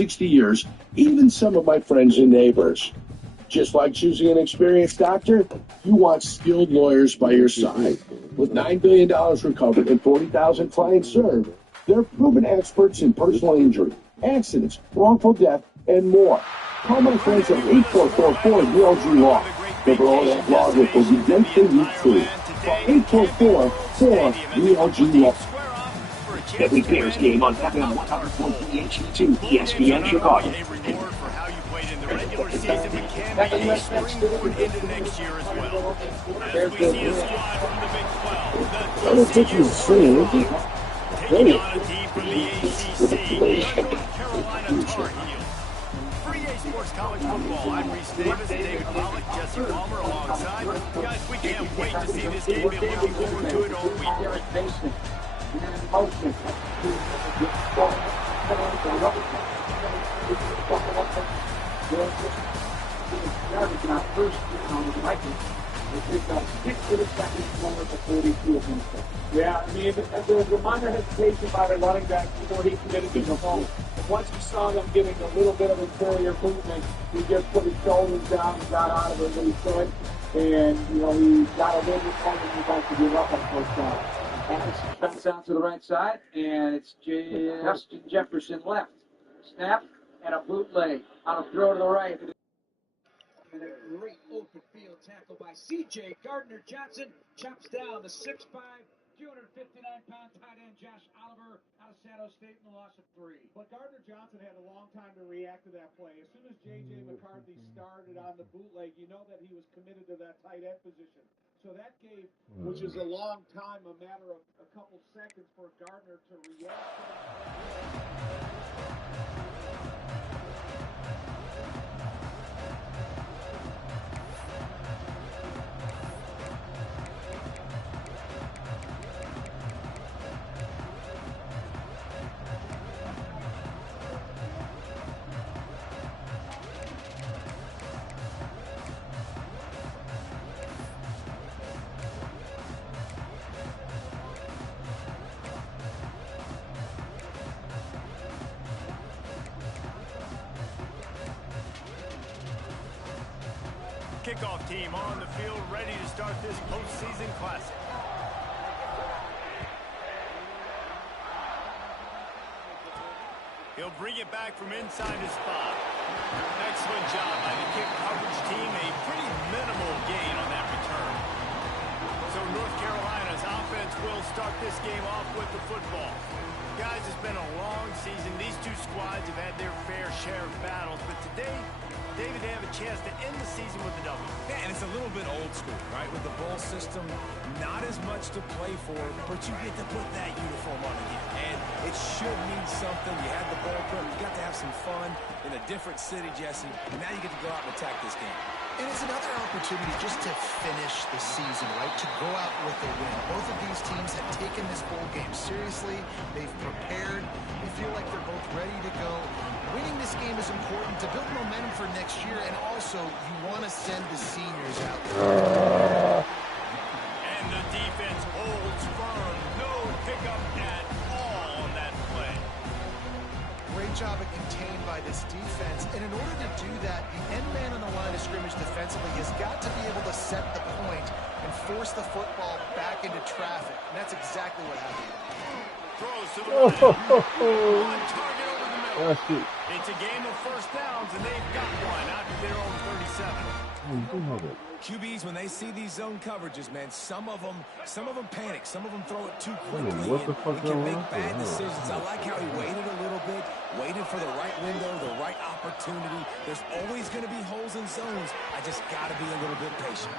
60 years, even some of my friends and neighbors. Just like choosing an experienced doctor, you want skilled lawyers by your side. With $9 billion recovered and 40,000 clients served, they're proven experts in personal injury, accidents, wrongful death, and more. Call my friends at 8444-DLG-LAW. Never own that law with the redemption you choose. Call 844-4-DLG-LAW. Every Bears game on FM 100.3 HD2 ESPN Chicago. Season, but can be a springboard into next year as well. As we see a squad from the Big 12, the taking on a team from the ACC, North Carolina Tar Heels. For EA Sports College Football, I'm Reese Davis, David Pollock, Jesse Palmer alongside. Guys, we can't wait to see this game. Been looking forward to it all week. Yeah, I mean, there was a minor hesitation by the running back before he committed to the ball. Once he saw them getting a little bit of interior movement, he just put his shoulders down and got out of it when he could. And, you know, he got a little bit more than he'd like to give up on first down. Bounce out to the right side, and it's Justin Jefferson left. Snap and a bootleg on a throw to the right. And a great open field tackle by C.J. Gardner-Johnson. Chops down the 6'5", 259-pound tight end Josh Oliver out of San Jose State in the loss of 3. But Gardner-Johnson had a long time to react to that play. As soon as J.J. McCarthy started on the bootleg, you know that he was committed to that tight end position. So that gave, which is a long time, a matter of a couple seconds for Gardner to react to that. Kickoff team on the field, ready to start this postseason classic. He'll bring it back from inside his spot. Excellent job by the kick coverage team. A pretty minimal gain on that return. So North Carolina's offense will start this game off with the football. Guys, it's been a long season. These two squads have had their fair share of battles, but today, David, they have a chance to end the season with a W. Yeah, and it's a little bit old school, right? With the bowl system, not as much to play for, but you get to put that uniform on again. And it should mean something. You had the bowl prep. You got to have some fun in a different city, Jesse. And now you get to go out and attack this game. And it's another opportunity just to finish the season, right? To go out with a win. Both of these teams have taken this bowl game seriously. They've prepared. They feel like they're both ready to go. Winning this game is important to build momentum for next year, and also you want to send the seniors out. And the defense holds firm. No pickup at all on that play. Great job at contained by this defense. And in order to do that, the end man on the line of scrimmage defensively has got to be able to set the point and force the football back into traffic. And that's exactly what happened. Throws to the right. One target over the middle. It's a game of first downs, and they've got one out to their own 37. QBs, when they see these zone coverages, man, some of them panic. Some of them throw it too quickly. And can make bad decisions. I like how he waited a little bit, waited for the right window, the right opportunity. There's always going to be holes in zones. I just got to be a little bit patient.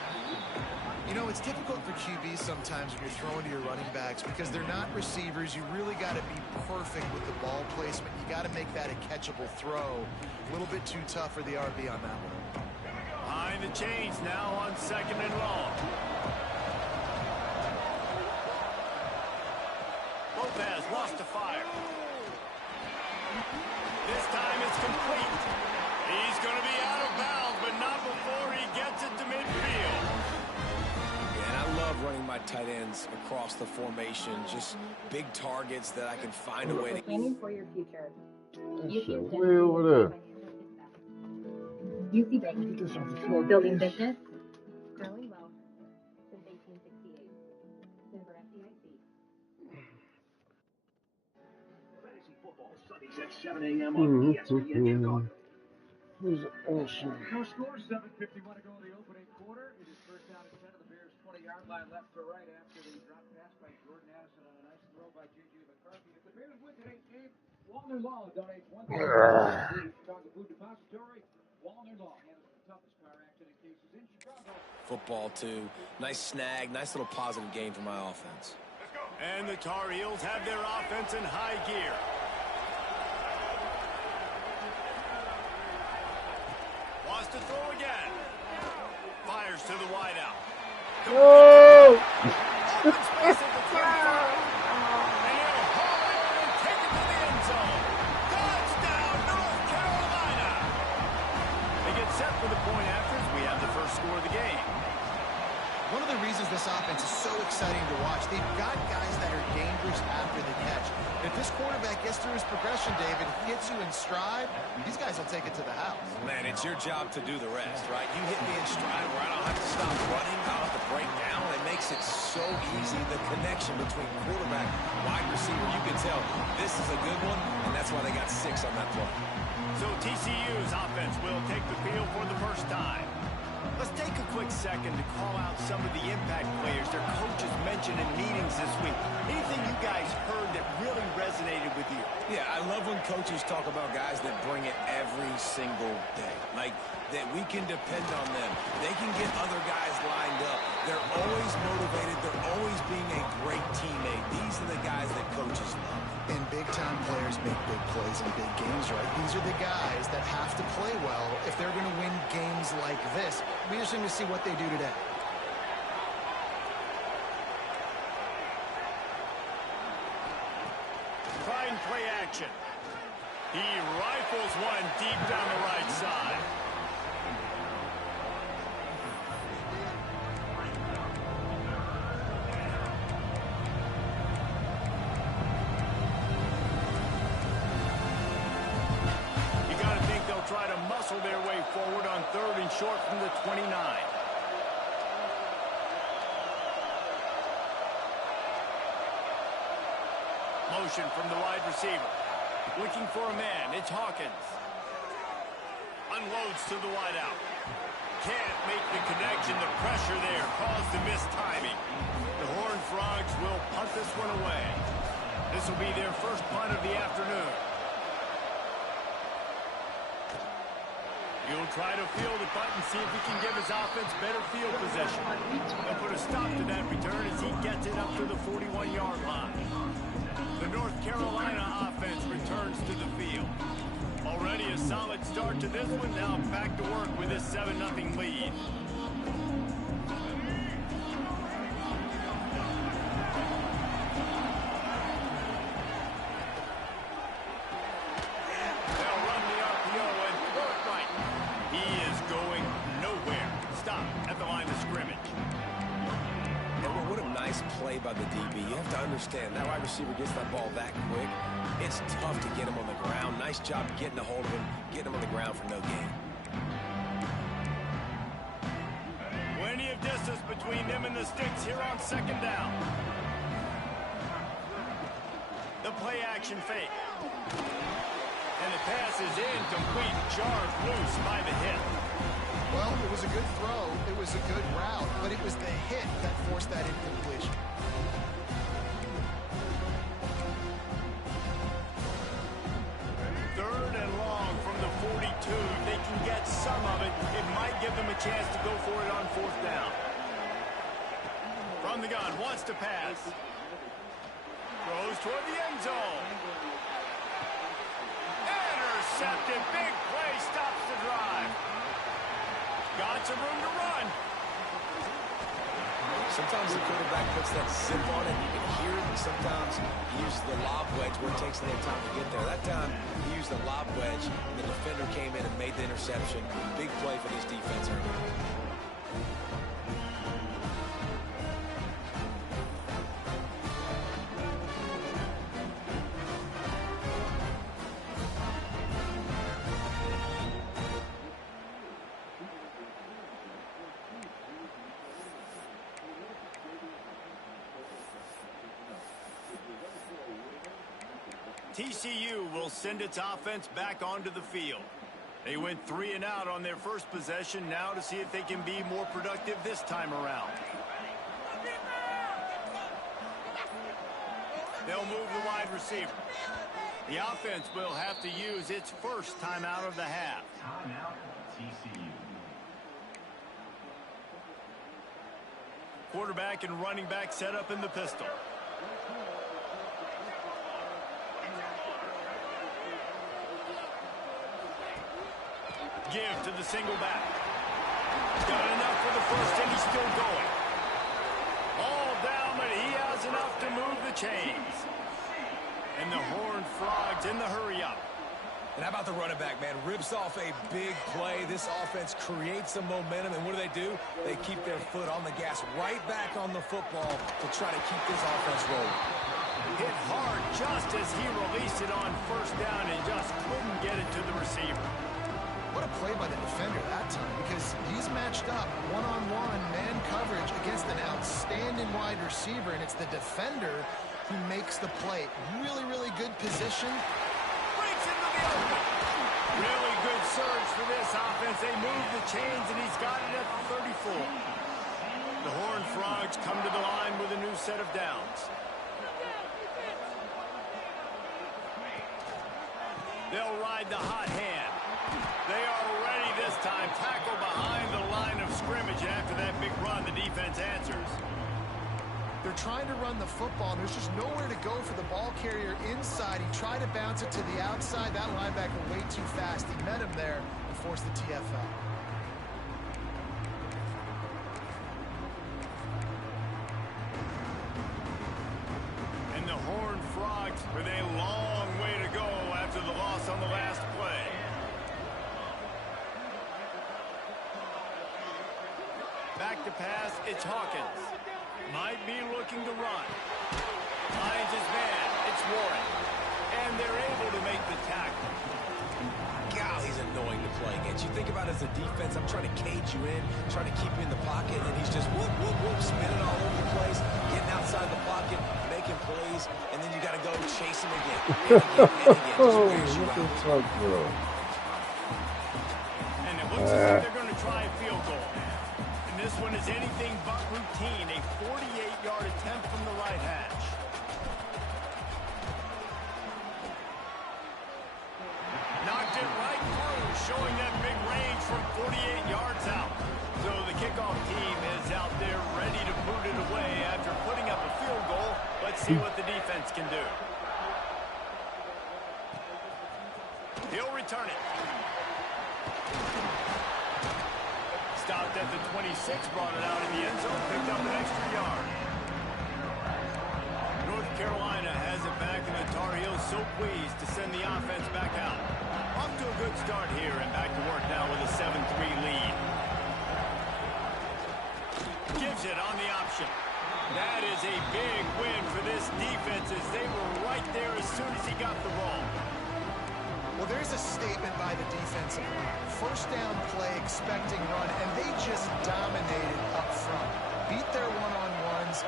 You know, it's difficult for QBs sometimes when you're throwing to your running backs because they're not receivers. You really got to be perfect with the ball placement. You got to make that a catchable throw. A little bit too tough for the RB on that one. Behind the chains now on 2nd and long. Lopez lost to fire. This time it's complete. He's going to be out of bounds, but not before he gets it to midfield. And I love running my tight ends across the formation. Just big targets that I can find a way to. Planning for your future. That shit way over there. UC Bank. Building business. Growing well since 1868. Member FDIC. Fantasy football Sundays at 7 a.m. on ESPN Chicago. Who's awesome? No score, 7:51 to go in the opening quarter. It is first down and 10 of the Bears' 20-yard line left to right after the drop pass by Jordan Addison on a nice throw by J.J. McCarthy. If the Bears win today's game, Walner Law donates $1,000 to the Chicago Food Depository. Walner Law handles the toughest car accident cases in Chicago. Football, too. Nice snag, nice little positive game for my offense. And the Tar Heels have their offense in high gear. Wants to throw again. Fires to the wideout. Oh! And he'll haul it and take it to the end zone. Touchdown, North Carolina. They get set for the point after as we have the first score of the game. One of the reasons this offense is so exciting to watch, they've got guys that are dangerous after the catch. If this quarterback gets through his progression, David, hits you in stride, these guys will take it to the house. Man, it's your job to do the rest, right? You hit me in stride where I don't have to stop running, I don't have to break down. It makes it so easy. The connection between quarterback, wide receiver, you can tell this is a good one, and that's why they got 6 on that play. So TCU's offense will take the field for the first time. Let's take a quick second to call out some of the impact players their coaches mentioned in meetings this week. Anything you guys heard that really resonated with you? Yeah, I love when coaches talk about guys that bring it every single day. Like, that we can depend on them. They can get other guys lined up. They're always motivated. They're always being a great teammate. These are the guys that coaches love. And big-time players make big plays in big games, right? These are the guys that have to play well if they're going to win games like this. It'll be interesting to see what they do today. Try and play action. He rifles one deep down the right side. You got to think they'll try to muscle their way forward on 3rd and short from the 29. Motion from the wide receiver. Looking for a man. It's Hawkins. Unloads to the wideout. Can't make the connection. The pressure there caused the missed timing. The Horned Frogs will punt this one away. This will be their first punt of the afternoon. He'll try to field the punt and see if he can give his offense better field possession. They'll put a stop to that return as he gets it up to the 41-yard line. The North Carolina offense returns to the field. Already a solid start to this one. Now back to work with this 7-0 lead. They'll run the RPO and throw it right. He is going nowhere. Stop at the line of scrimmage. What a nice play by the DB. You have to understand, that wide receiver gets that ball that quick. It's tough to get him on the ground. Nice job getting a hold of him, getting him on the ground for no gain. Plenty of distance between them and the sticks here on 2nd down. The play action fake. And the pass is incomplete, jarred loose by the hit. Well, it was a good throw. It was a good route, but it was the hit that forced that incompletion. Third and long from the 42. If they can get some of it, it might give them a chance to go for it on 4th down. From the gun, wants to pass. Throws toward the end zone. Intercepted. Big play stops the drive. Got some room to run. Sometimes the quarterback puts that zip on it, you can hear it, and sometimes he uses the lob wedge where it takes a little time to get there. That time, he used the lob wedge, and the defender came in and made the interception. Big play for this defense early. TCU will send its offense back onto the field. They went 3 and out on their first possession, now to see if they can be more productive this time around. They'll move the wide receiver. The offense will have to use its first timeout of the half. Timeout, TCU. Quarterback and running back set up in the pistol. Give to the single back. Got enough for the first, and he's still going. All down, but he has enough to move the chains. And the Horned Frogs in the hurry-up. And how about the running back, man? Rips off a big play. This offense creates some momentum, and what do? They keep their foot on the gas right back on the football to try to keep this offense rolling. Hit hard just as he released it on first down and just couldn't get it to the receiver. What a play by the defender that time, because he's matched up one-on-one man coverage against an outstanding wide receiver, and it's the defender who makes the play. Really, really good position. Breaks into the open. Really good surge for this offense. They move the chains, and he's got it at the 34. The Horned Frogs come to the line with a new set of downs. They'll ride the hot hand. They are ready this time. Tackle behind the line of scrimmage. And after that big run, the defense answers. They're trying to run the football, and there's just nowhere to go for the ball carrier inside. He tried to bounce it to the outside. That linebacker way too fast. He met him there and forced the TFL. And the Horned Frogs with a long way to go after the loss on the last play. Back to pass, it's Hawkins. Might be looking to run. Finds his man, it's Warren. And they're able to make the tackle. God, he's annoying to play against. You think about it as a defense, I'm trying to cage you in, trying to keep you in the pocket, and he's just whoop, whoop, whoop, spinning all over the place, getting outside the pocket, making plays, and then you got to go chase him again. Oh, what the fuck, bro? And it looks as if they're going to try a field goal. And this one is anything but routine. A 48-yard attempt from the right hash. Knocked it right through, showing that big range from 48 yards out. So the kickoff team is out there ready to boot it away after putting up a field goal. Let's see what the defense can do. He'll return it. Stopped at the 26, brought it out in the end zone, picked up an extra yard. North Carolina has it back, and the Tar Heels so pleased to send the offense back out. Off to a good start here, and back to work now with a 7-3 lead. Gives it on the option. That is a big win for this defense, as they were right there as soon as he got the ball. Well, there's a statement by the defensive line. First down play, expecting run, and they just dominated up front. Beat their one-on-ones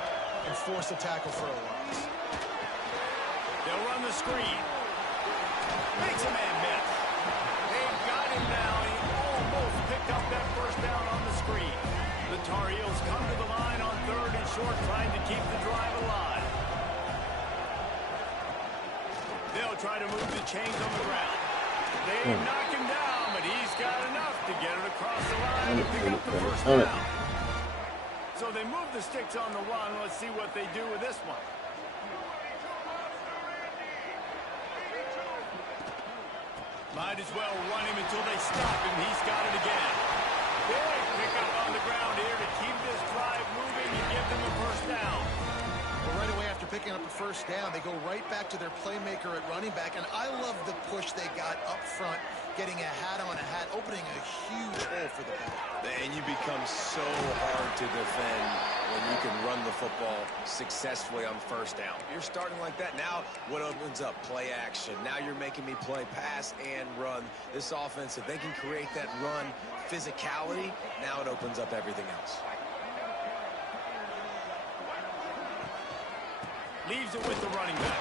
and force a tackle for a loss. They'll run the screen. Makes a man miss. They've got him now. He almost picked up that first down on the screen. The Tar Heels come to the line on 3rd and short, trying to keep the drive alive. They'll try to move the chains on the ground. They knock him down, but he's got enough to get it across the line and pick up the first down. So they move the sticks on the run. Let's see what they do with this one. Might as well run him until they stop him. He's got it again. Big pickup on the ground here to keep this drive moving and give them a first down. Well, right away after picking up a first down, they go right back to their playmaker at running back. And I love the push they got up front, getting a hat on a hat, opening a huge hole for the back. And you become so hard to defend when you can run the football successfully on first down. You're starting like that. Now what opens up? Play action. Now you're making me play pass and run. This offense, if they can create that run physicality, now it opens up everything else. Leaves it with the running back.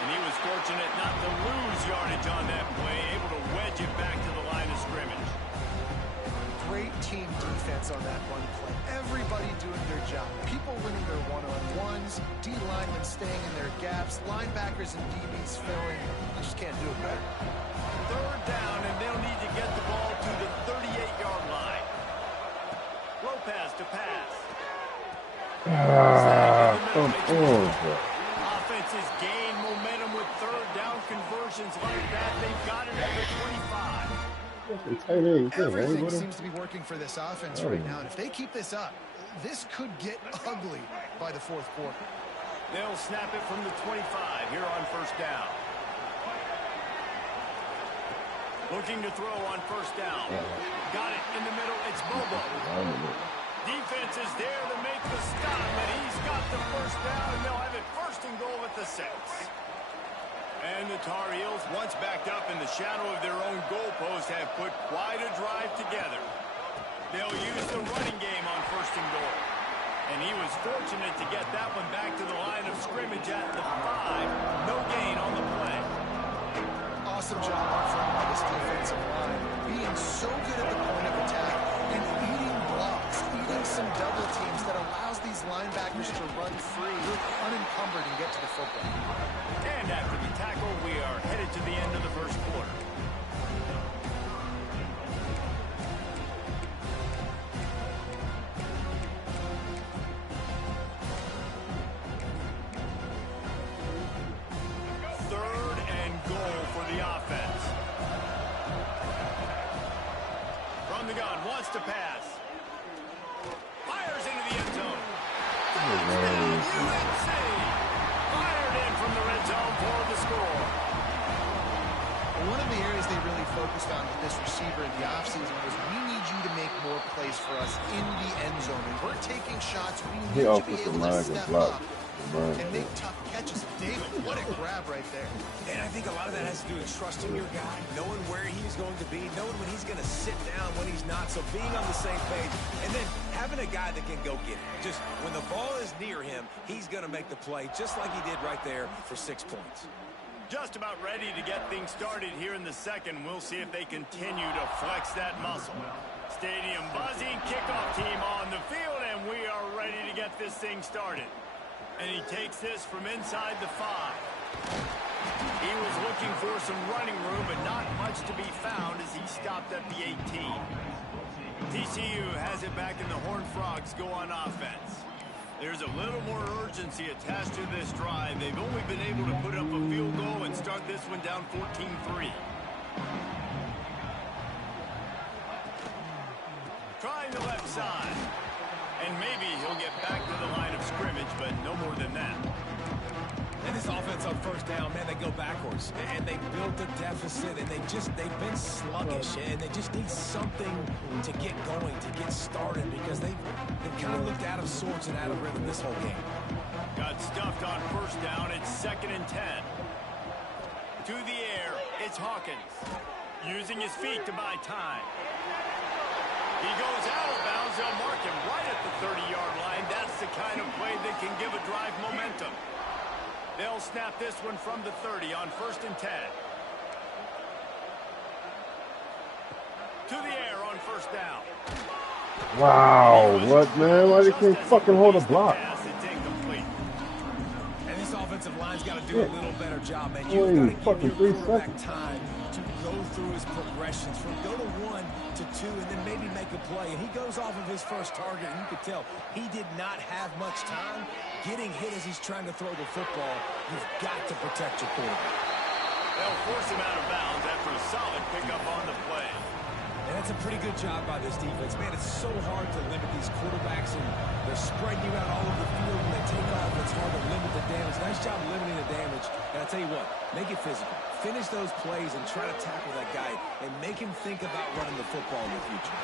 And he was fortunate not to lose yardage on that play, able to wedge it back to the line of scrimmage. Great team defense on that run play. Everybody doing their job. People winning their one-on-ones, D linemen staying in their gaps, linebackers and DBs filling. You just can't do it better. Third down, and they'll need to get the ball to the 38-yard line. Lopez to pass. Come on, bro. Offenses gain momentum with third down conversions like that. They've got it at the 25. Everything seems to be working for this offense right now. And if they keep this up, this could get ugly by the fourth quarter. They'll snap it from the 25 here on first down. Looking to throw on first down. Got it in the middle. It's Bobo. Defense is there to make the stop, and he's got the first down, and they'll have it first and goal at the 6. And the Tar Heels, once backed up in the shadow of their own goalpost, have put quite a drive together. They'll use the running game on first and goal. And he was fortunate to get that one back to the line of scrimmage at the 5. No gain on the play. Awesome job up front by this defensive line. Being so good at the point of attack and eating blocks, eating some double teams that allows these linebackers to run free, unencumbered, and get to the football. And after the tackle, we are headed to the end of the first quarter. Third and goal for the offense. From the gun, wants to pass. Fires into the end zone. Touchdown, UNC! Fired in from the red zone for the score. One of the areas they really focused on with this receiver in the offseason was we need you to make more plays for us in the end zone. And we're taking shots. We need you to be able to step up and make tough catches. David, what a grab right there. And I think a lot of that has to do with trusting your guy, knowing where he's going to be, knowing when he's going to sit down, when he's not. So being on the same page, and then having a guy that can go get it. Just when the ball is near him, he's going to make the play, just like he did right there for 6 points. Just about ready to get things started here in the second. We'll see if they continue to flex that muscle. Stadium buzzing, kickoff team on the field, and we are ready to get this thing started. And he takes this from inside the 5. He was looking for some running room, but not much to be found as he stopped at the 18. TCU has it back, and the Horned Frogs go on offense. There's a little more urgency attached to this drive. They've only been able to put up a field goal and start this one down 14-3. Trying the left side. And maybe he'll get back to the line of scrimmage, but no more than that. And this offense on first down, man, they go backwards. And they built a deficit, and they've been sluggish, and they just need something to get going, to get started, because they've kind of looked out of sorts and out of rhythm this whole game. Got stuffed on first down. It's 2nd and 10. To the air, it's Hawkins. Using his feet to buy time. He goes out of bounds. They'll mark him right at the 30-yard line. That's the kind of play that can give a drive momentum. They'll snap this one from the 30 on 1st and 10. To the air on first down. Wow, what, man? Why they can't fucking hold a block? And this offensive line's got to do a little better job, man. You've got to give your quarterback time to go through his progressions from go to 1 to 2 and then maybe make a play. And he goes off of his first target, and you could tell he did not have much time getting hit as he's trying to throw the football. You've got to protect your quarterback. They'll force him out of bounds after a solid pickup on the play. And that's a pretty good job by this defense. Man, it's so hard to limit these quarterbacks, and they're spreading you out all over the field. When they take off, it's hard to limit the damage. Nice job limiting the damage. And I'll tell you what, make it physical. Finish those plays and try to tackle that guy and make him think about running the football in the future.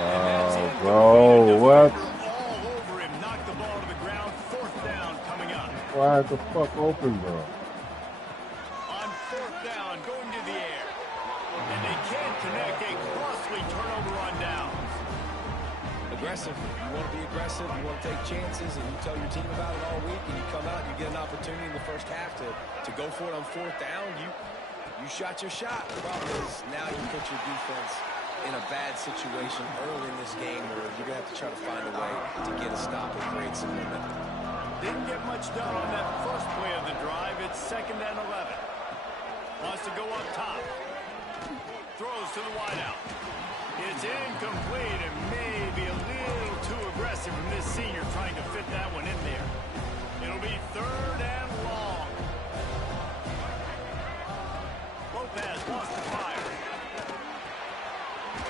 Wow, bro, what? All over him, knocked the ball to the ground. 4th down coming up. Wide the fuck open, bro. On 4th down, going to the air. And they can't connect. A costly turnover on downs. aggressive. You want to be aggressive. You want to take chances, and you tell your team about it all week, and you come out and you get an opportunity in the first half to go for it on 4th down. You shot your shot. The problem is now you put your defense in a bad situation early in this game where you're going to have to try to find a way to get a stop and create some momentum. Didn't get much done on that first play of the drive. It's 2nd and 11. Wants to go up top. Throws to the wideout. It's incomplete and maybe a little too aggressive from this senior trying to fit that one in there. It'll be 3rd and long. Lopez wants to fire.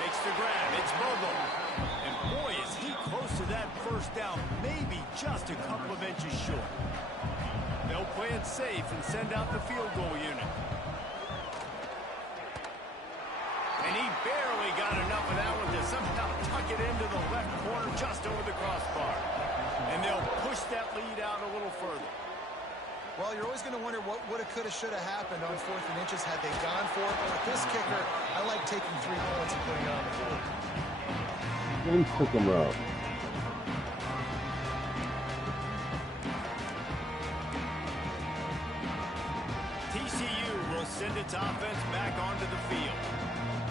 Makes the grab. It's Bobo. And boy, is he close to that first down. Maybe just a couple of inches short. They'll play it safe and send out the field goal unit. And he barely got enough of that one to somehow tuck it into the left corner just over the crossbar. And they'll push that lead out a little further. Well, you're always going to wonder what woulda, coulda, shoulda happened on 4th and inches had they gone for it. But with this kicker, I like taking 3 points and putting it on the board. Then took him out. TCU will send its offense back onto the field.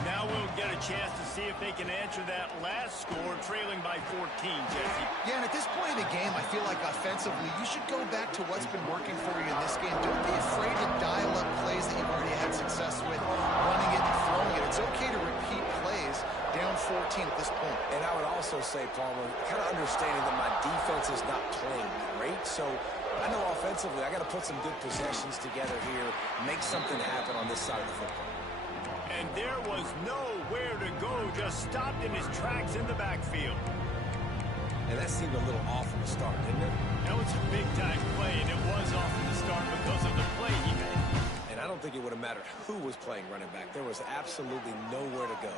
Now we'll get a chance to see if they can answer that last score, trailing by 14, Jesse. Yeah, and at this point in the game, I feel like offensively, you should go back to what's been working for you in this game. Don't be afraid to dial up plays that you've already had success with, running it and throwing it. It's okay to repeat plays down 14 at this point. And I would also say, Palmer, kind of understanding that my defense is not playing great, so I know offensively I got to put some good possessions together here, make something happen on this side of the football. And there was nowhere to go, just stopped in his tracks in the backfield. And that seemed a little off from the start, didn't it? That was a big-time play, and it was off from the start because of the play he made. And I don't think it would have mattered who was playing running back. There was absolutely nowhere to go.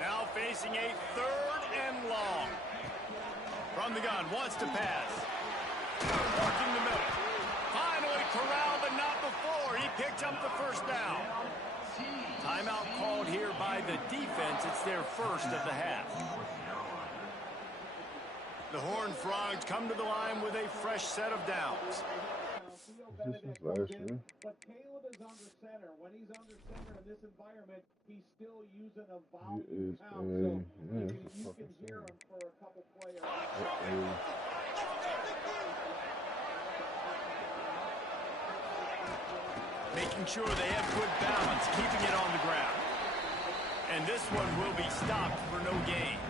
Now facing a 3rd and long. From the gun, wants to pass. Working the middle. Finally corralled, but not before. He picked up the first down. Timeout called here by the defense. It's their first of the half. The Horned Frogs come to the line with a fresh set of downs. This is last year. But Caleb is under center. When he's under center in this environment, he's still using a volume count. So you can hear him for a couple players. Making sure they have good balance, keeping it on the ground. And this one will be stopped for no gain.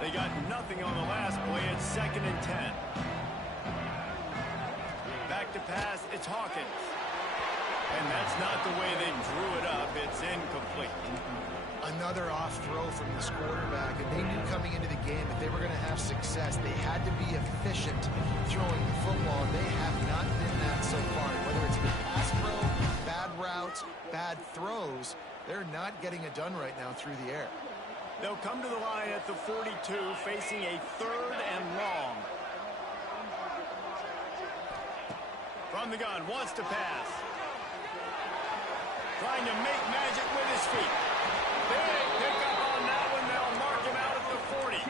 They got nothing on the last play. It's 2nd and 10. Back to pass, it's Hawkins. And that's not the way they drew it up. It's incomplete. Another off throw from this quarterback, and they knew coming into the game that they were going to have success. They had to be efficient throwing the football, and they have not been that so far. Whether it's been pass pro, bad routes, bad throws, they're not getting it done right now through the air. They'll come to the line at the 42, facing a 3rd and long. From the gun, wants to pass. Trying to make magic with his feet. Big pickup on that one. They'll mark him out at the 40.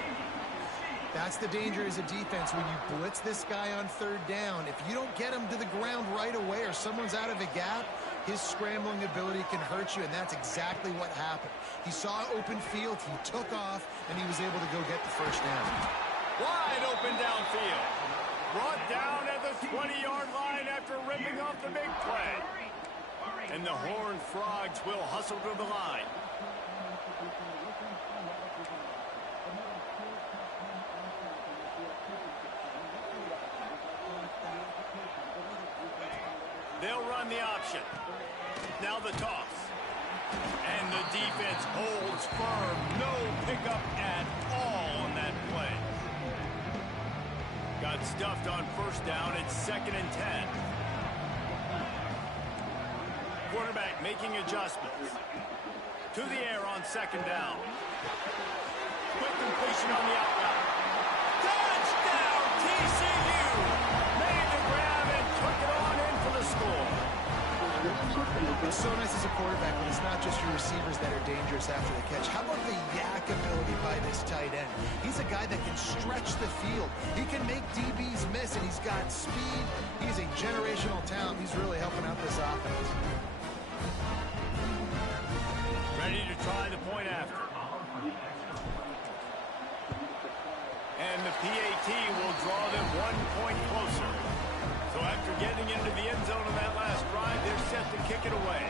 That's the danger as a defense when you blitz this guy on 3rd down. If you don't get him to the ground right away or someone's out of a gap, his scrambling ability can hurt you, and that's exactly what happened. He saw open field, he took off, and he was able to go get the first down. Wide open downfield. Brought down at the 20-yard line after ripping off the big play. And the Horned Frogs will hustle to the line. They'll run the option. Now the toss. And the defense holds firm. No pickup at all on that play. Got stuffed on first down. It's 2nd and 10. Quarterback making adjustments. To the air on 2nd down. Quick completion on the outside. Touchdown, TCU! Made the grab and took it on in for the score. It's so nice as a quarterback when it's not just your receivers that are dangerous after the catch. How about the yak ability by this tight end? He's a guy that can stretch the field. He can make DBs miss, and he's got speed. He's a generational talent. He's really helping out this offense. Ready to try the point after. And the PAT will draw them 1 point closer. So after getting into the end zone in that last drive, they're set to kick it away.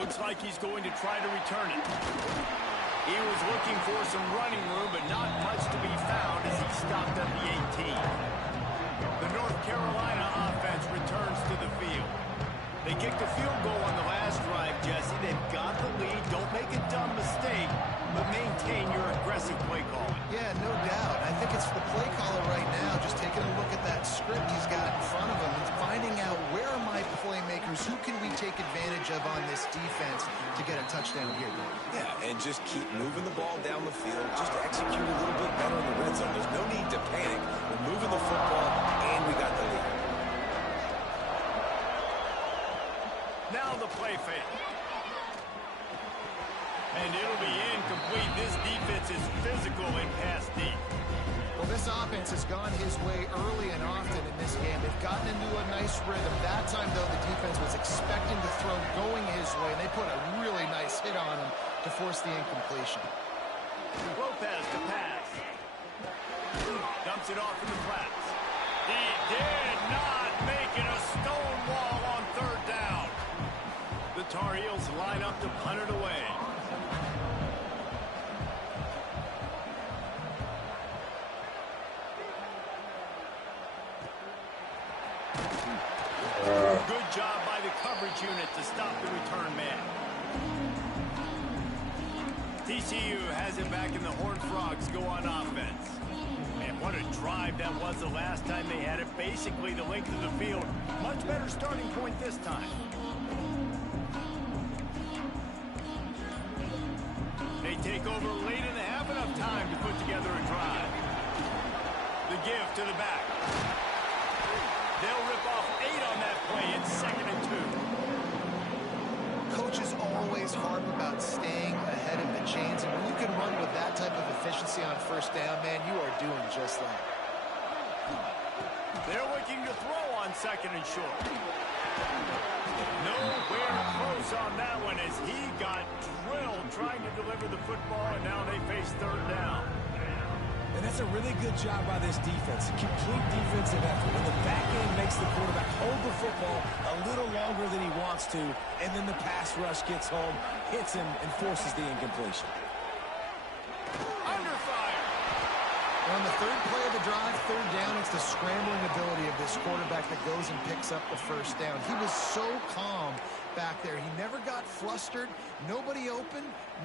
Looks like he's going to try to return it. He was looking for some running room, but not much to be found as he stopped at the 18. The North Carolina offense returns to the field. They kicked a field goal on the last drive, Jesse. They've got the lead. Don't make a dumb mistake, but maintain your aggressive play calling. Yeah, no doubt. I think it's the play caller right now, just taking a look at that script he's got in front of him and finding out where are my playmakers, who can we take advantage of on this defense to get a touchdown here. Yeah, and just keep moving the ball down the field. Just execute a little bit better in the red zone. There's no need to panic. We're moving the football, and we got the lead. Now the play fake. And it'll be incomplete. This defense is physical and pass deep. Well, this offense has gone his way early and often in this game. They've gotten into a nice rhythm. That time, though, the defense was expecting the throw going his way, and they put a really nice hit on him to force the incompletion. Lopez to pass. Dumps it off in the flats. He did not make it a stone wall on third down. The Tar Heels line up to punt it away. Good job by the coverage unit to stop the return man. TCU has it back, and the Horned Frogs go on offense. And what a drive that was the last time they had it. Basically the length of the field. Much better starting point this time. They take over late in the half, enough time to put together a drive. The give to the back. They'll rip off 8 on that play. It's 2nd and 2. Coaches always harp about staying ahead of the chains, and when you can run with that type of efficiency on first down, man, you are doing just that. They're looking to throw on 2nd and short. Nowhere close on that one as he got drilled trying to deliver the football, and now they face 3rd down. And that's a really good job by this defense. Complete defensive effort. When the back end makes the quarterback hold the football a little longer than he wants to, and then the pass rush gets home, hits him, and forces the incompletion. Under fire. On the 3rd play of the drive, 3rd down, it's the scrambling ability of this quarterback that goes and picks up the first down. He was so calm back there. He never got flustered. Nobody open,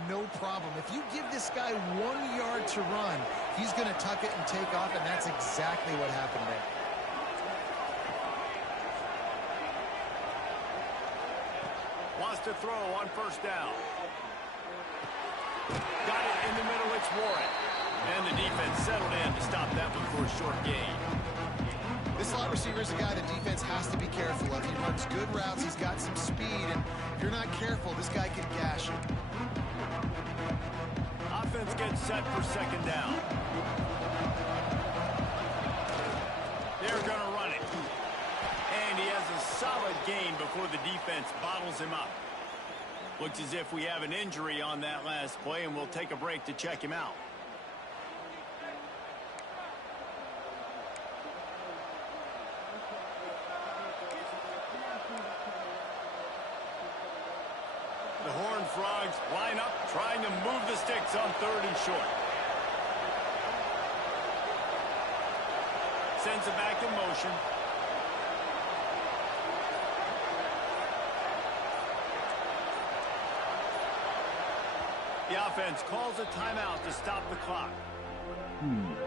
no problem. If you give this guy 1 yard to run, he's going to tuck it and take off, and that's exactly what happened there. Wants to throw on 1st down. Got it in the middle, it's Warren. And the defense settled in to stop that one for a short gain. This slot receiver is a guy the defense has to be careful of. He runs good routes, he's got some speed, and if you're not careful, this guy can gash you. Offense gets set for 2nd down. They're going to run it. And he has a solid gain before the defense bottles him up. Looks as if we have an injury on that last play, and we'll take a break to check him out. The Horned Frogs line up, trying to move the sticks on 3rd and short. Sends it back in motion. The offense calls a timeout to stop the clock. And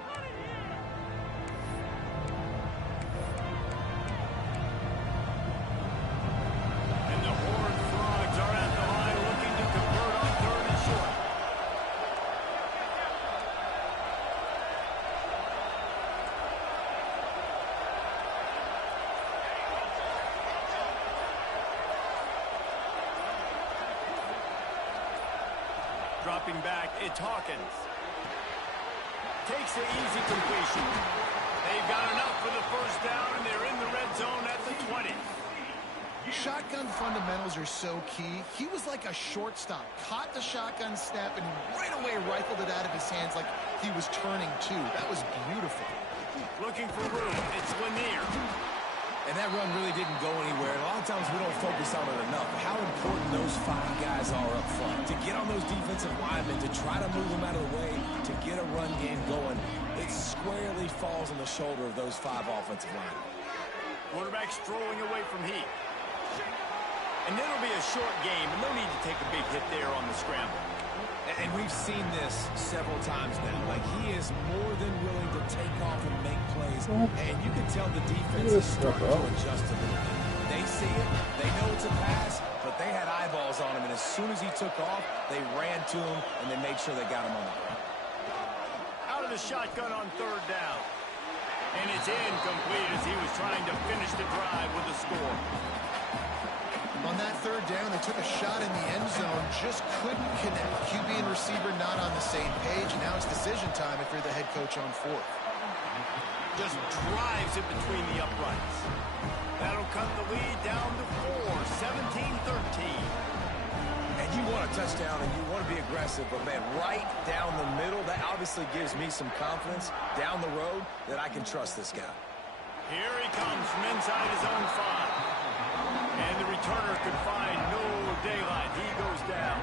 the Horned Frogs are at the line looking to convert on 3rd and short. dropping back. It's Hawkins. Takes the easy completion. They've got enough for the first down, and they're in the red zone at the 20. Shotgun fundamentals are so key. He was like a shortstop. Caught the shotgun snap and right away rifled it out of his hands like he was turning two. That was beautiful. Looking for room. It's Lanier. And that run really didn't go anywhere. And a lot of times we don't focus on it enough. How important those 5 guys are up front. To get on those defensive linemen, to try to move them out of the way, to get a run game going, it squarely falls on the shoulder of those 5 offensive linemen. Quarterback strolling away from Heath. And it'll be a short game, and no need to take a big hit there on the scramble. And we've seen this several times now. Like, he is more than willing to take off and make plays. And you can tell the defense is starting to adjust a little bit. They see it. They know it's a pass, but they had eyeballs on him. And as soon as he took off, they ran to him, and they made sure they got him on the ground. Out of the shotgun on third down. And it's incomplete as he was trying to finish the drive with a score. On that third down, they took a shot in the end zone, just couldn't connect. QB and receiver not on the same page, and now it's decision time if you're the head coach on fourth. Just drives it between the uprights. That'll cut the lead down to 4, 17-13. And you want a touchdown and you want to be aggressive, but, man, right down the middle, that obviously gives me some confidence down the road that I can trust this guy. Here he comes from inside his own 5. And the returner could find no daylight. He goes down.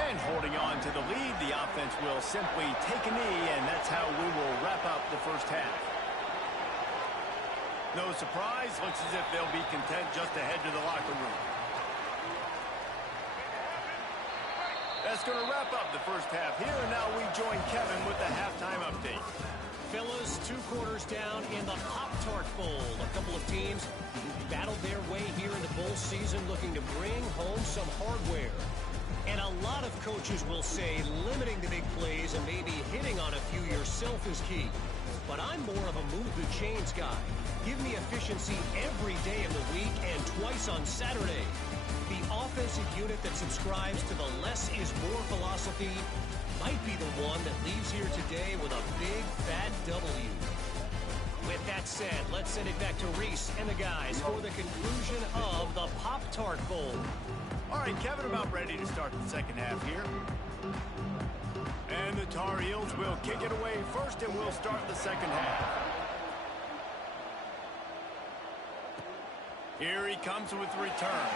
And holding on to the lead, the offense will simply take a knee, and that's how we will wrap up the first half. No surprise. Looks as if they'll be content just to head to the locker room. That's going to wrap up the first half here, and now we join Kevin with the halftime update. Fellas, 2 quarters down in the Pop-Tart Bowl. A couple of teams battled their way here in the bowl season looking to bring home some hardware. And a lot of coaches will say limiting the big plays and maybe hitting on a few yourself is key. But I'm more of a move the chains guy. Give me efficiency every day of the week and twice on Saturday. The offensive unit that subscribes to the less is more philosophy might be the one that leaves here today with a big fat W. With that said, let's send it back to Reese and the guys for the conclusion of the Pop-Tart Bowl. All right, Kevin, about ready to start the second half here. And the Tar Heels will kick it away first, and we'll start the second half. Here he comes with the return.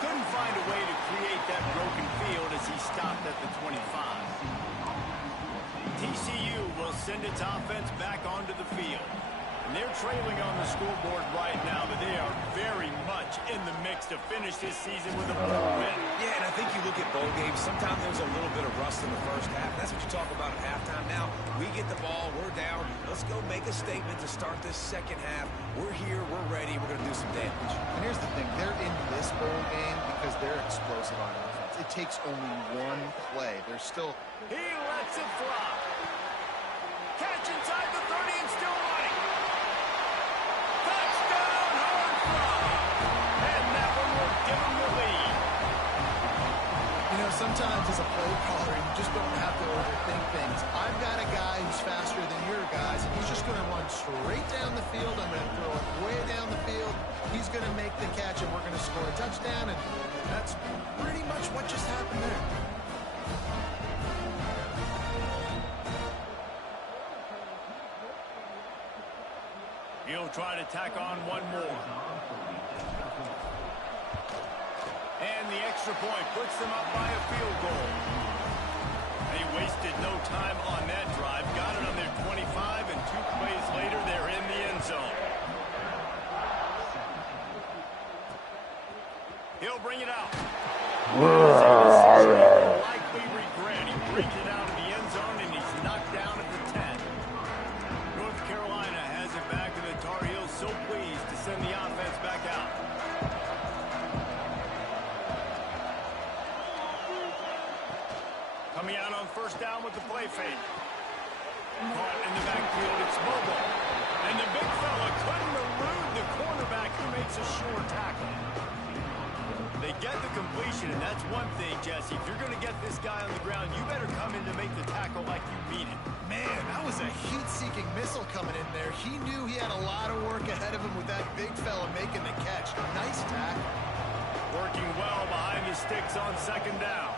Couldn't find a way to create that broken field as he stopped at the 25. TCU will send its offense back onto the field. And they're trailing on the scoreboard right now, but they are very much in the mix to finish this season with a bowl win. Yeah, and I think you look at bowl games, sometimes there's a little bit of rust in the first half. That's what you talk about at halftime. Now, we get the ball, we're down. Let's go make a statement to start this second half. We're here, we're ready, we're going to do some damage. And here's the thing, they're in this bowl game because they're explosive on offense. It takes only one play. They're still... He lets it fly. Catch inside the 30 and still running. Touchdown, hard fly. And that one will give him the lead. You know, sometimes as a play caller, you just don't have to overthink things. I've got a guy who's faster than your guys, and he's just going to run straight down the field. I'm going to throw it way down the field. He's going to make the catch, and we're going to score a touchdown, and that's pretty much what just happened there. He'll try to tack on one more. And the extra point puts them up by a field goal. They wasted no time on that drive. Got it on their 25, and 2 plays later, they're in the end zone. He'll bring it out. Likely regret. He brings it out of the end zone, and he's knocked down at the 10. North Carolina has it back, and the Tar Heels so pleased to send the offense back out. Coming out on first down with the play fake. Caught in the backfield, it's Bobo. And the big fella couldn't elude the cornerback who makes a sure tackle. They get the completion, and that's one thing, Jesse. If you're going to get this guy on the ground, you better come in to make the tackle like you mean it. Man, that was a heat-seeking missile coming in there. He knew he had a lot of work ahead of him with that big fella making the catch. Nice tackle. Working well behind the sticks on second down.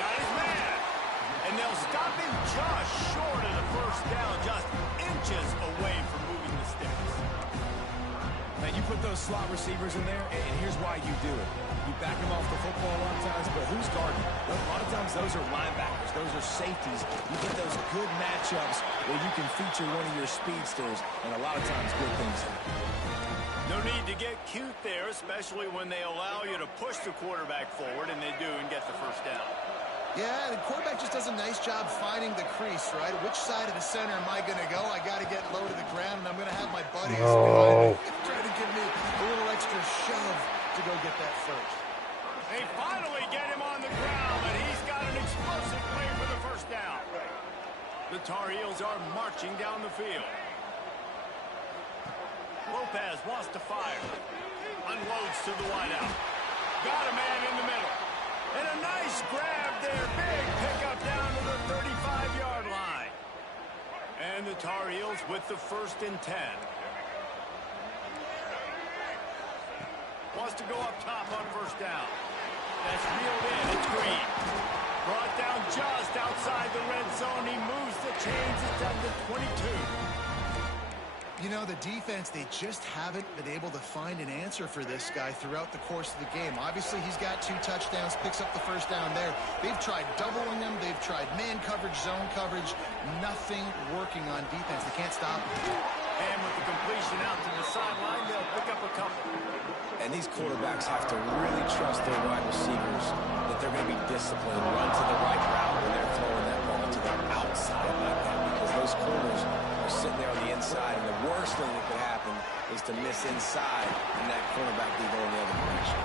Got his man. And they'll stop him just short of the first down, just inches away from moving the sticks. Now, you put those slot receivers in there, and here's why you do it. You back them off the football a lot of times, but who's guarding? A lot of times, those are linebackers. Those are safeties. You get those good matchups where you can feature one of your speedsters, and a lot of times, good things happen. No need to get cute there, especially when they allow you to push the quarterback forward, and they do, and get the first down. Yeah, the quarterback just does a nice job finding the crease, right? Which side of the center am I going to go? I got to get low to the ground, and I'm going to have my buddies trying to give me a little extra shove to go get that first. They finally get him on the ground, but he's got an explosive play for the first down. The Tar Heels are marching down the field. Lopez wants to fire. Unloads to the wideout. Got a man in the middle. And a nice grab there. Big pickup down to the 35-yard line. And the Tar Heels with the 1st and 10. Wants to go up top on first down. That's reeled in. It's Green. Brought down just outside the red zone. He moves the chains. It's at the 22. You know, the defense, they just haven't been able to find an answer for this guy throughout the course of the game. Obviously, he's got 2 touchdowns, picks up the first down there. They've tried doubling him. They've tried man coverage, zone coverage. Nothing working on defense. They can't stop him. And with the completion out to the sideline, they'll pick up a couple. And these quarterbacks have to really trust their wide receivers that they're going to be disciplined, run to the right route when they're throwing that ball to the outside like that, because those corners are sitting there on the inside, and the worst thing that could happen is to miss inside and that cornerback be going the other direction.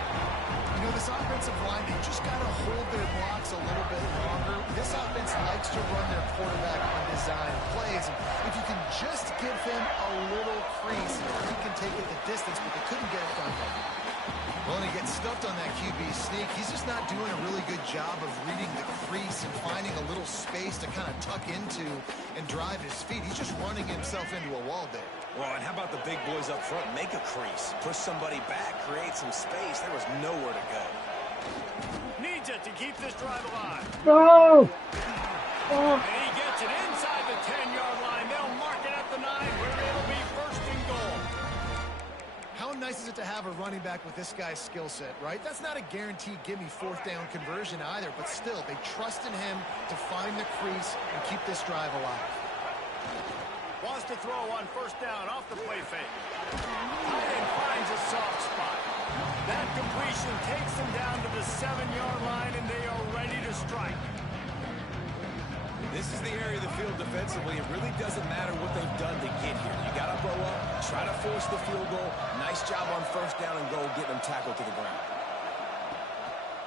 You know, this offensive line, they just got to hold their blocks a little bit longer. This offense likes to run their quarterback on design plays. And if you can just give him a little crease, he can take it the distance, but they couldn't get it done. Well, and he gets stuffed on that QB sneak. He's just not doing a really good job of reading the crease and finding a little space to kind of tuck into and drive his feet. He's just running himself into a wall there. Well, and how about the big boys up front? Make a crease, push somebody back, create some space. There was nowhere to go. Needs it to keep this drive alive. No! And he gets it inside the 10-yard line. They'll mark it at the 9, where it'll be 1st and goal. How nice is it to have a running back with this guy's skill set, right? That's not a guaranteed give-me 4th down conversion either, but still, they trust in him to find the crease and keep this drive alive. Wants to throw on first down off the play fake. Tight end finds a soft spot. That completion takes them down to the 7-yard line, and they are ready to strike. This is the area of the field defensively. It really doesn't matter what they've done to get here. You got to blow up, try to force the field goal. Nice job on first down and goal, getting them tackled to the ground.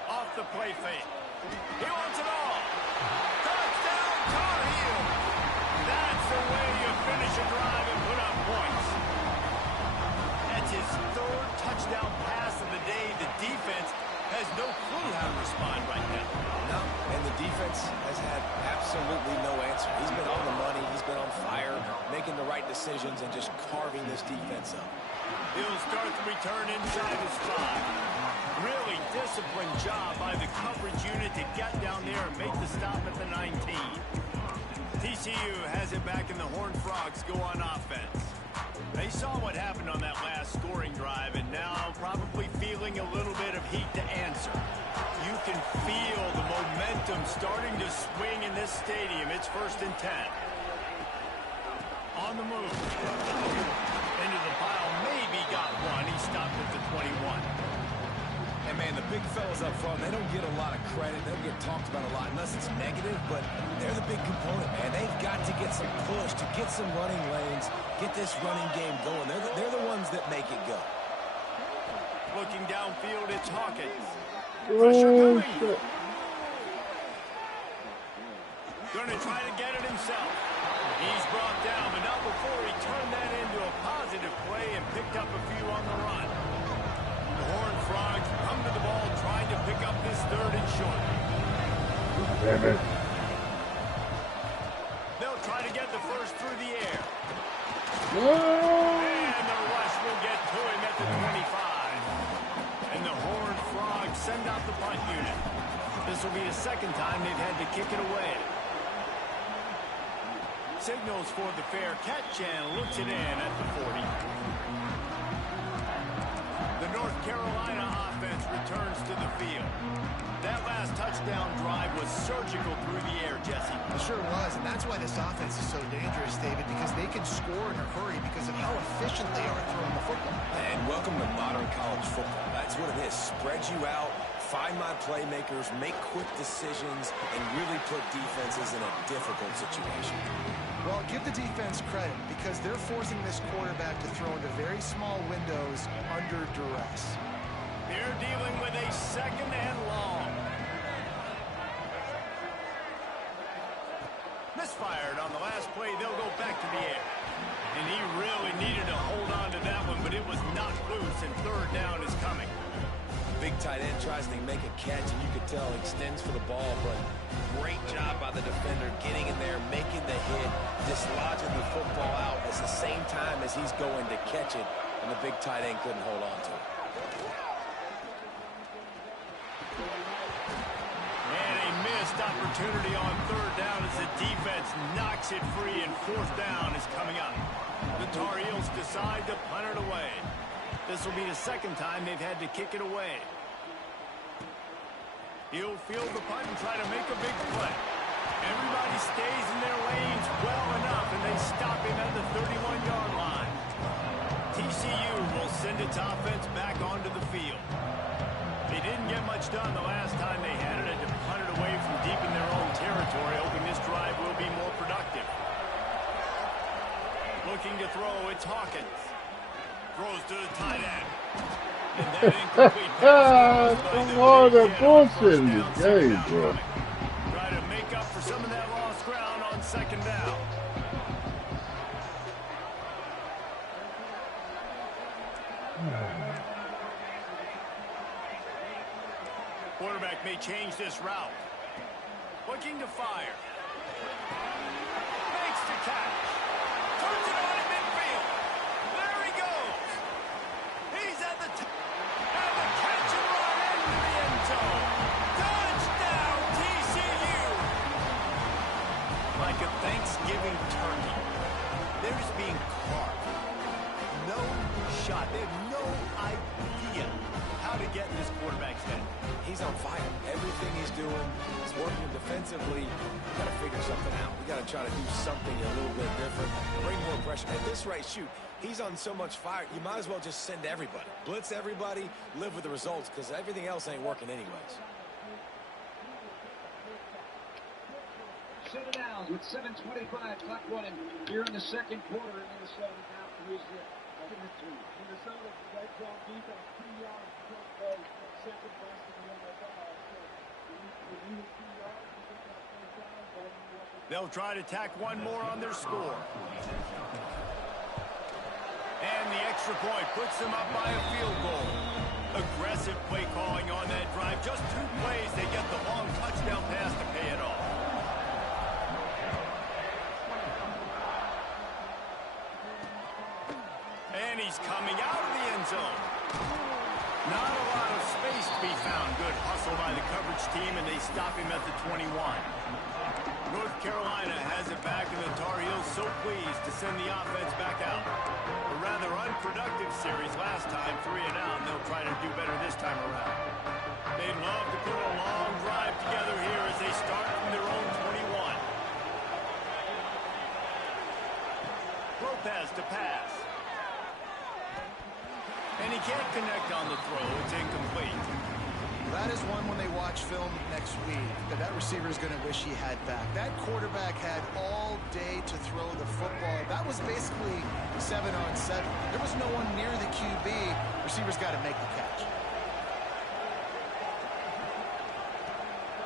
Off the play fake. He wants it all. Touchdown, Tar Heels. That's the way you finish a drive and put up points. That's his 3rd touchdown pass of the day. The defense has no clue how to respond right now. No, and the defense has had absolutely no answer. He's been on the money. He's been on fire, making the right decisions and just carving this defense up. He'll start the return inside his 5. Really disciplined job by the coverage unit to get down there and make the stop at the 19. TCU has it back in the Horned Frogs go on offense. They saw what happened on that last scoring drive and now probably feeling a little bit of heat to answer. You can feel the momentum starting to swing in this stadium. It's 1st and 10. On the move. Into the pile. Maybe got one. He stopped at the 21. And, man, the big fellas up front, they don't get a lot of credit. They don't get talked about a lot unless it's negative, but they're the big component, man. They've got to get some push, to get some running lanes, get this running game going. They're the ones that make it go. Looking downfield, it's Hawkins. Pressure coming. Going to try to get it himself. He's brought down, but not before he turned that into a positive play and picked up a few on the run. The Horned Frogs come to the ball trying to pick up this 3rd and short. Damn it. They'll try to get the first through the air. No! And the rush will get to him at the 25. And the Horned Frogs send out the punt unit. This will be the 2nd time they've had to kick it away. Signals for the fair catch and looks it in at the 40. The North Carolina offense returns to the field. That last touchdown drive was surgical through the air, Jesse. It sure was, and that's why this offense is so dangerous, David, because they can score in a hurry because of how efficient they are throwing the football. And welcome to modern college football. That's what it is. Spread you out, find my playmakers, make quick decisions, and really put defenses in a difficult situation. Well, give the defense credit because they're forcing this quarterback to throw into very small windows under duress. They're dealing with a 2nd and long. Misfired on the last play. They'll go back to the air. And he really needed to hold on to that one, but it was knocked loose, and 3rd down is coming. Big tight end tries to make a catch, and you could tell he extends for the ball, but great job by the defender getting in there, making the hit, dislodging the football out at the same time as he's going to catch it, and the big tight end couldn't hold on to it. And a missed opportunity on 3rd down as the defense knocks it free, and 4th down is coming up. The Tar Heels decide to punt it away. This will be the 2nd time they've had to kick it away. He'll field the punt and try to make a big play. Everybody stays in their lanes well enough, and they stop him at the 31-yard line. TCU will send its offense back onto the field. They didn't get much done the last time they had it, and to punt it away from deep in their own territory, hoping this drive will be more productive. Looking to throw, it's Hawkins. Throws to the tight end. And that incomplete pass come on, that bullshit in this game, bro. Try to make up for some of that lost ground on 2nd down. Quarterback may change this route. Looking to fire. Makes the catch. Turns it on in midfield. There he goes. He's at the top. And the catch and run into the end zone. Touchdown, TCU. Like a Thanksgiving turkey. They're just being carved. No shot. They have no idea how to get in this quarterback's head. He's on fire. Everything he's doing is working defensively. We got to figure something out. We got to try to do something a little bit different. Bring more pressure. At this rate, shoot, he's on so much fire, you might as well just send everybody. Blitz everybody, live with the results, because everything else ain't working anyways. Set it down with 7:25 clock running here in the 2nd quarter. Minnesota now through Minnesota, red zone defense, 2 yards, second best in the NFL. So we need 2 yards to get that first down. They'll try to tack one more on their score. And the extra point puts them up by a field goal. Aggressive play calling on that drive. Just 2 plays, they get the long touchdown pass to pay it off. And he's coming out of the end zone. Not a lot of space to be found. Good hustle by the coverage team, and they stop him at the 21. North Carolina has it back, and the Tar Heels so pleased to send the offense back out. A rather unproductive series last time, 3 and out, and they'll try to do better this time around. They'd love to put a long drive together here as they start from their own 21. Lopez to pass. And he can't connect on the throw. It's incomplete. That is one when they watch film next week that receiver is going to wish he had back. That quarterback had all day to throw the football. That was basically 7-on-7. There was no one near the QB. Receiver's got to make the catch.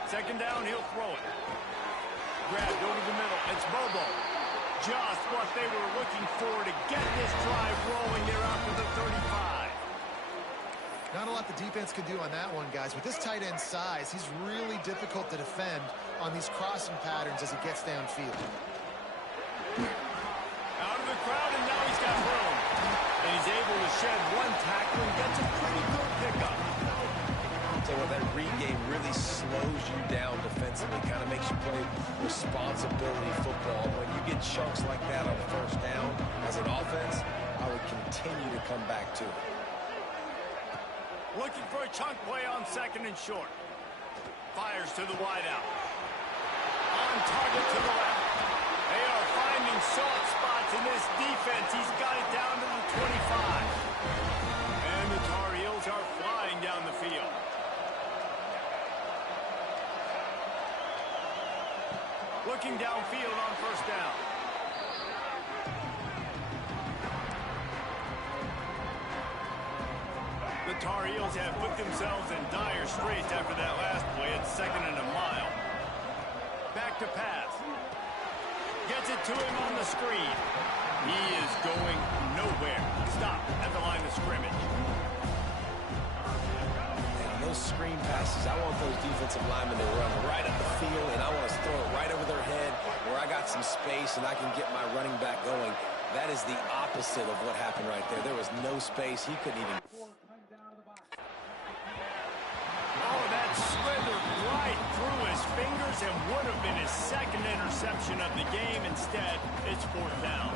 Second down, he'll throw it. Grabbed over the middle. It's Bobo. Just what they were looking for to get this drive rolling there after the 35. Not a lot the defense could do on that one, guys. With this tight end size, he's really difficult to defend on these crossing patterns as he gets downfield. Out of the crowd, and now he's got room. And he's able to shed one tackle and gets a pretty good pickup. So that read game really slows you down defensively, kind of makes you play responsibility football. When you get chunks like that on first down, as an offense, I would continue to come back to it. Looking for a chunk play on second and short. Fires to the wideout. On target to the left. They are finding soft spots in this defense. He's got it down to the 25. And the Tar Heels are flying down the field. Looking downfield on first down. The Tar Heels have put themselves in dire straits after that last play. It's second and a mile. Back to pass. Gets it to him on the screen. He is going nowhere. Stop at the line of scrimmage. Those screen passes, I want those defensive linemen to run right up the field, and I want to throw it right over their head where I got some space and I can get my running back going. That is the opposite of what happened right there. There was no space. He couldn't even. Oh, that slithered right through his fingers and would have been his second interception of the game. Instead, it's fourth down.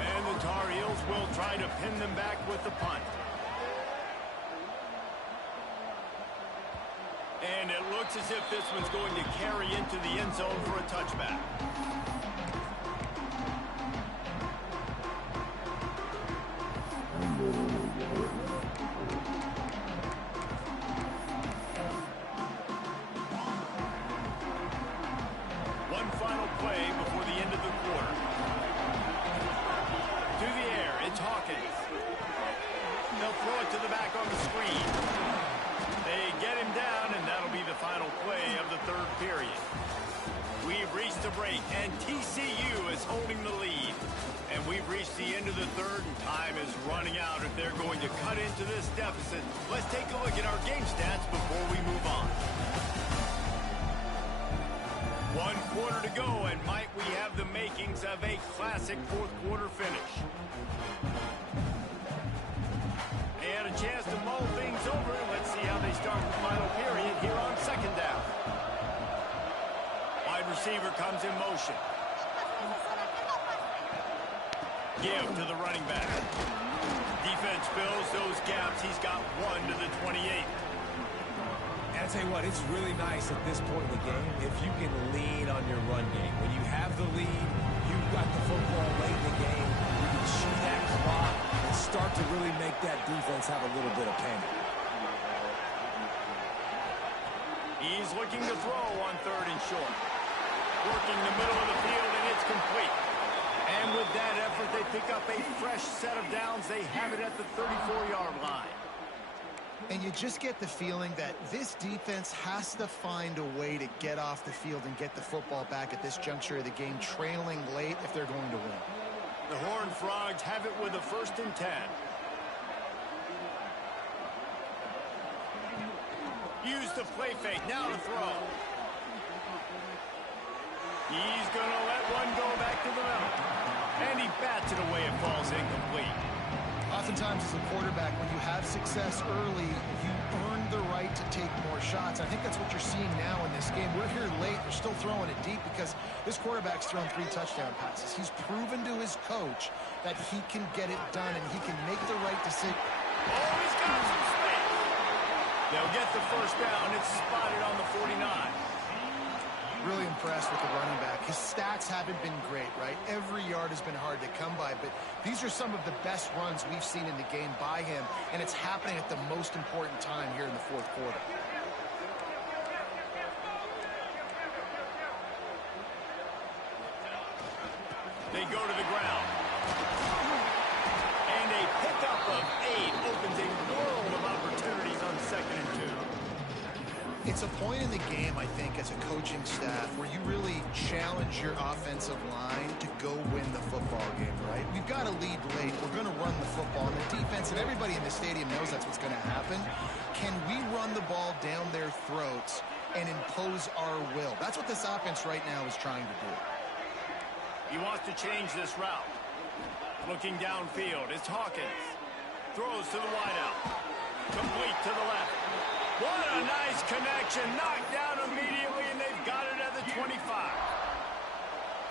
And the Tar Heels will try to pin them back with the punt. And it looks as if this one's going to carry into the end zone for a touchback. One final play before the end of the quarter. To the air, it's Hawkins. They'll throw it to the back on the screen. They get him down, and that'll be the final play of the third period. We've reached the break, and TCU is holding the lead. And we've reached the end of the third, and time is running out if they're going to cut into this deficit. Let's take a look at our game stats before we move on. 1 quarter to go, and might we have the makings of a classic fourth quarter finish. They had a chance to mull things over. Let's see how they start the final period here on second down. Wide receiver comes in motion. Give to the running back. Defense fills those gaps. He's got one to the 28. And I tell you what, it's really nice at this point in the game if you can lean on your run game. When you have the lead, you've got the football late in the game, you can shoot that clock and start to really make that defense have a little bit of panic. He's looking to throw on third and short. Working the middle of the field, and it's complete. And with that effort, they pick up a fresh set of downs. They have it at the 34-yard line. And you just get the feeling that this defense has to find a way to get off the field and get the football back at this juncture of the game, trailing late if they're going to win. The Horned Frogs have it with a 1st and 10. Use the play fake, now to throw. He's going to let one go back to the middle. And he bats it away and falls incomplete. Oftentimes as a quarterback, when you have success early, you earn the right to take more shots. I think that's what you're seeing now in this game. We're here late. They're still throwing it deep because this quarterback's thrown 3 touchdown passes. He's proven to his coach that he can get it done and he can make the right decision. Oh, he's got some space. They'll get the first down. It's spotted on the 49. Really impressed with the running back. His stats haven't been great, right? Every yard has been hard to come by, but these are some of the best runs we've seen in the game by him, and it's happening at the most important time here in the fourth quarter. They go to the ground. And a pickup of 8 opens a world of opportunities on 2nd and 2. It's a point in the game, I think, as coaching staff where you really challenge your offensive line to go win the football game, right? We've got to lead late. We're going to run the football. And the defense and everybody in the stadium knows that's what's going to happen. Can we run the ball down their throats and impose our will? That's what this offense right now is trying to do. He wants to change this route. Looking downfield, it's Hawkins. Throws to the wideout. Complete to the left. What a nice connection. Knocked down immediately, and they've got it at the 25.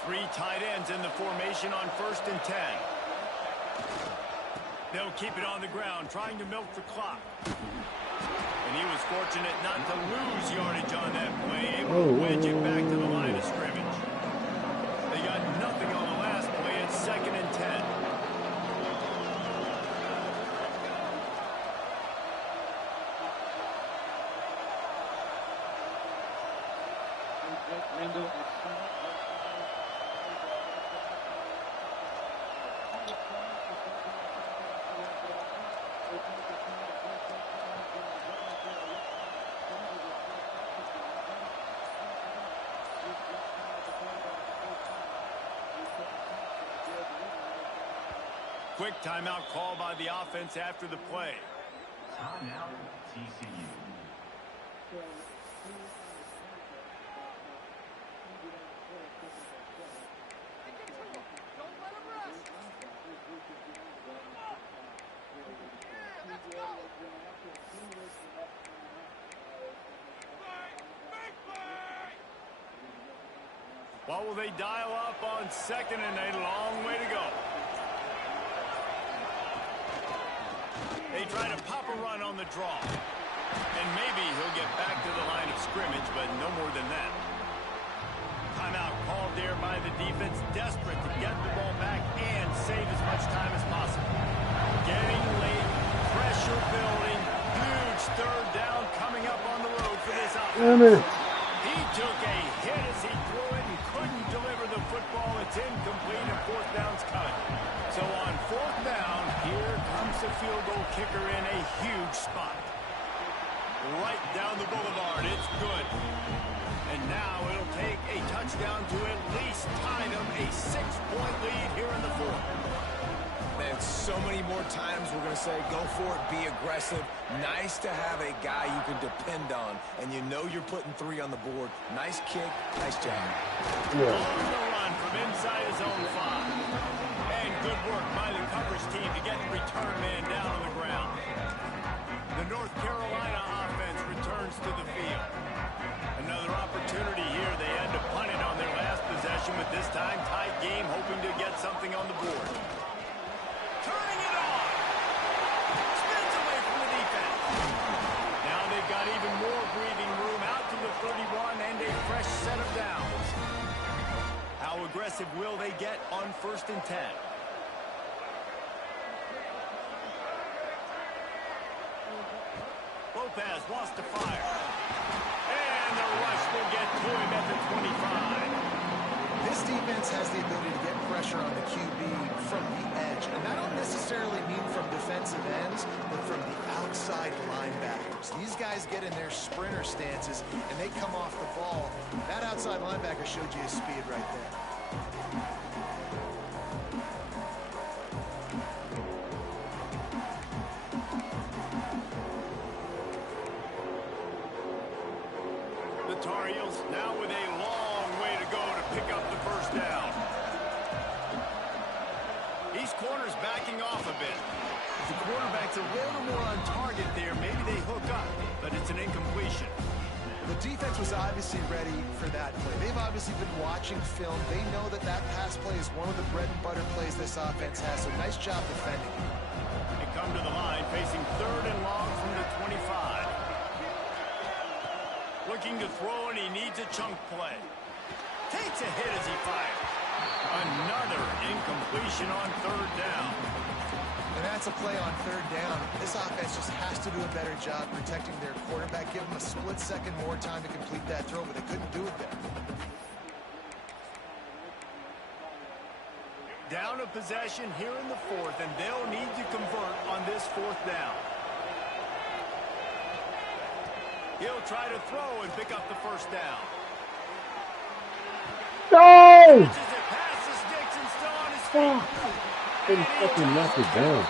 3 tight ends in the formation on 1st and 10. They'll keep it on the ground, trying to milk the clock. And he was fortunate not to lose yardage on that play, able to wedge it back to the line of scrimmage. They got nothing on the last play. It's 2nd and 10. Quick timeout call by the offense after the play. Timeout, TCU. What will they dial up on 2nd and a long way to go? They try to pop a run on the draw. And maybe he'll get back to the line of scrimmage, but no more than that. Timeout called there by the defense, desperate to get the ball back and save as much time as possible. Getting late, pressure building, huge 3rd down coming up on the road for this offense. He took a hit as he threw it and couldn't deliver the football. It's incomplete and 4th down's coming. So on 4th down, here comes the field goal kicker in a huge spot. Right down the boulevard, it's good. And now it'll take a touchdown to at least tie them a 6-point lead here in the 4th. Man, so many more times we're going to say, go for it, be aggressive. Nice to have a guy you can depend on, and you know you're putting 3 on the board. Nice kick, nice job. Yeah. The run from inside his own 5. And good work by the coverage team to get the return man down on the ground. The North Carolina offense returns to the field. Another opportunity here. They had to punt it on their last possession, but this time tied game, hoping to get something on the board. Turning it on. Spins away from the defense. Now they've got even more breathing room out to the 31 and a fresh set of downs. How aggressive will they get on 1st and 10? Lopez wants to fire. And the rush will get to him at the 25. This defense has the ability to get pressure on the QB from the edge. And I don't necessarily mean from defensive ends, but from the outside linebackers. These guys get in their sprinter stances, and they come off the ball. That outside linebacker showed you his speed right there. Tar Heels now with a long way to go to pick up the 1st down. These corners backing off a bit. The quarterback's a little more on target there. Maybe they hook up, but it's an incompletion. The defense was obviously ready for that play. They've obviously been watching film. They know that that pass play is one of the bread and butter plays this offense has, so nice job defending. They come to the line facing 3rd and long from the 25. Looking to throw, and he needs a chunk play. Takes a hit as he fires. Another incompletion on 3rd down. And that's a play on 3rd down. This offense just has to do a better job protecting their quarterback. Give them a split second more time to complete that throw, but they couldn't do it there. Down a possession here in the 4th, and they'll need to convert on this 4th down. He'll try to throw and pick up the 1st down. No! Fuck. Couldn't fucking knock it down.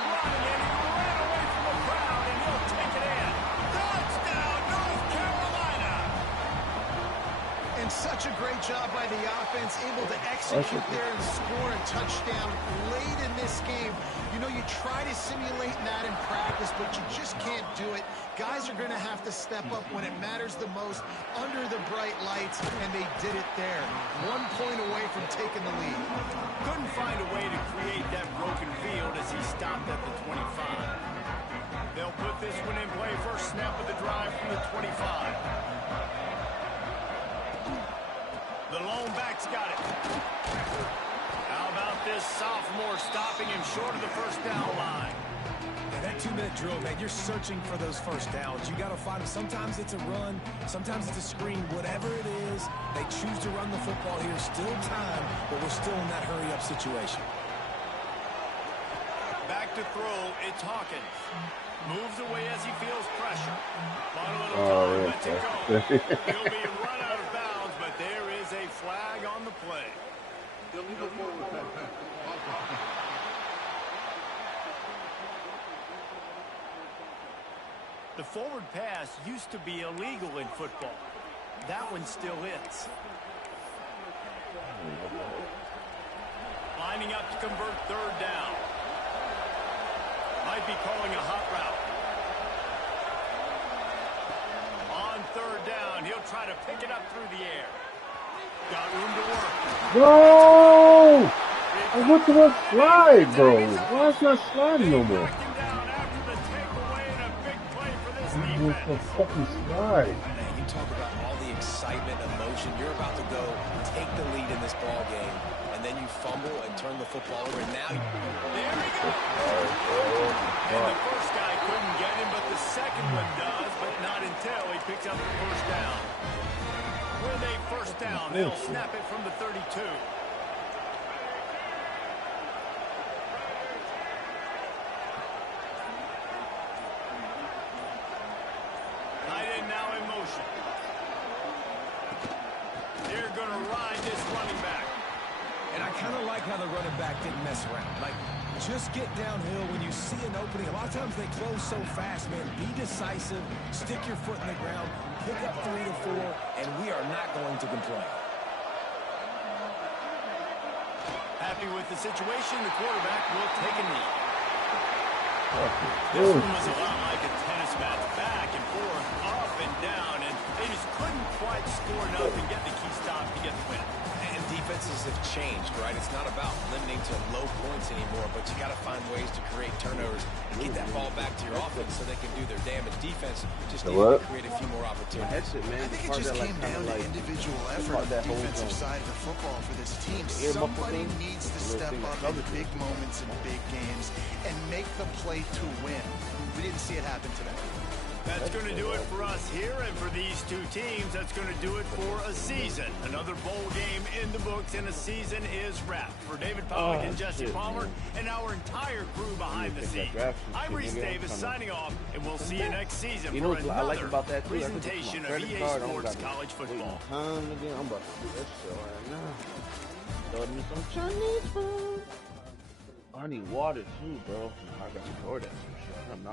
Such a great job by the offense, able to execute there and score a touchdown late in this game. You know, you try to simulate that in practice, but you just can't do it. Guys are going to have to step up when it matters the most under the bright lights, and they did it there. 1 point away from taking the lead. Couldn't find a way to create that broken field as he stopped at the 25. They'll put this one in play. First snap of the drive from the 25. The lone back's got it. How about this sophomore stopping him short of the first down line? Yeah, that 2-minute drill, man, you're searching for those first downs. You got to find them. Sometimes it's a run. Sometimes it's a screen. Whatever it is, they choose to run the football here. Still time, but we're still in that hurry-up situation. Back to throw, it's Hawkins. Moves away as he feels pressure. But a little time, lets it go. He'll be run out of bounds, but there is a flag on the play. The forward pass used to be illegal in football. That one still is. Lining up to convert third down. Might be calling a hot route. On third down, he'll try to pick it up through the air. Got room to work. No! I went to that slide, bro. Why is not sliding no more? It's a fucking slide. You talk about all the excitement, emotion. You're about to go take the lead in this ball game, and then you fumble and turn the football over. And now, there we go. And the first guy couldn't get him, but the second one does, but not until he picks up the first down. With a first down, they'll snap it from the 32. Tight end now in motion. They're going to ride this running back. And I kind of like how the running back didn't mess around. Like, just get downhill when you see an opening. A lot of times they close so fast, man. Be decisive, stick your foot in the ground, pick up 3 to 4, and we are not going to complain. Happy with the situation, the quarterback will take a knee. This one was a lot like a tennis match, back and forth, up and down, and they just couldn't quite score enough and get the key stop to get the win. And defenses have changed, right? It's not about limiting to low points anymore, but you got to find ways to create turnovers and get that ball back to your offense so they can do their damage. Defense just needs to create a few more opportunities. I think it just came down to individual effort on the defensive side of the football for this team. Somebody needs to step up in big moments and big games and make the play to win. We didn't see it happen today. That's going to do it for us here, and for these two teams, that's going to do it for a season. Another bowl game in the books, and a season is wrapped. For David Pollack and Jesse Palmer, and our entire crew behind the scenes, I'm Reese Davis signing off, and we'll see you next season for another presentation of EA Sports College Football. I'm about to do that shit right now. Throw me some Chinese food. I need water too, bro. I got to order that shit. I'm not